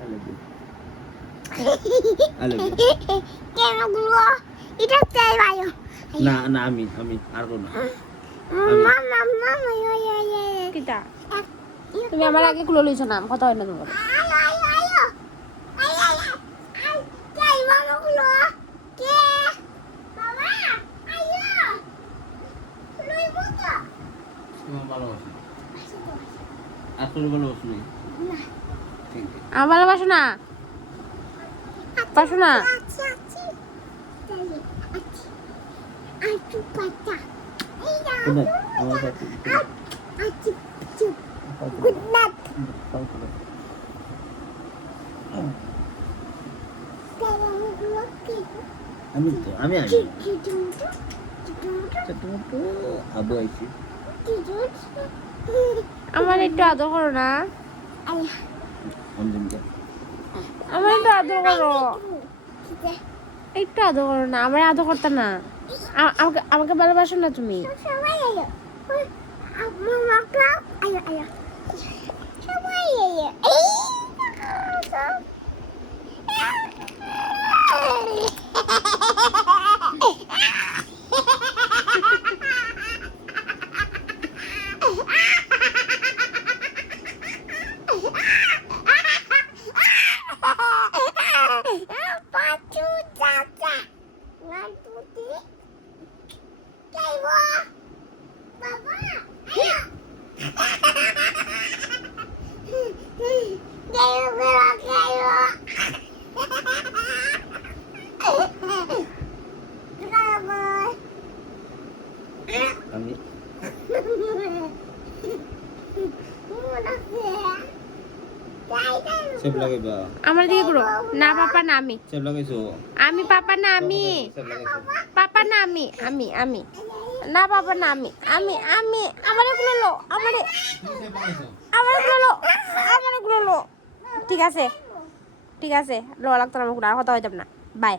I love you. I love you. কেন গুলো এটা চাই ভালো না না আমি আর কোন না মামা মামা কিটা তুমি আমার আগে কুলো লইছো না কথা হয় না তোমার তোমার ভালোবাসি আর তোর ভালোবাসি নাই ঠিক আছে আমার ভালোবাসো না বাসো না Good night. আমার সাথে Good night. আমি আছি ছোট আবু আইছি আমার একটু আদর করো না অঞ্জনকে আমার একটু আদর করো একটু আদর করো না আমার আদর করতে না আমাকে ভালোবাসো না তুমি আমি সেব লাগাইবা আমার দিকে ঘুরো না পাপা না আমি সেব লাগাইছো আমি পাপা না আমি সেব লাগাইছো পাপা না আমি না পাপা না আমি আমারে গুলো লো আমারে গুলো লো ঠিক আছে লো লাগতো না আমার কথা হইতাম না বাই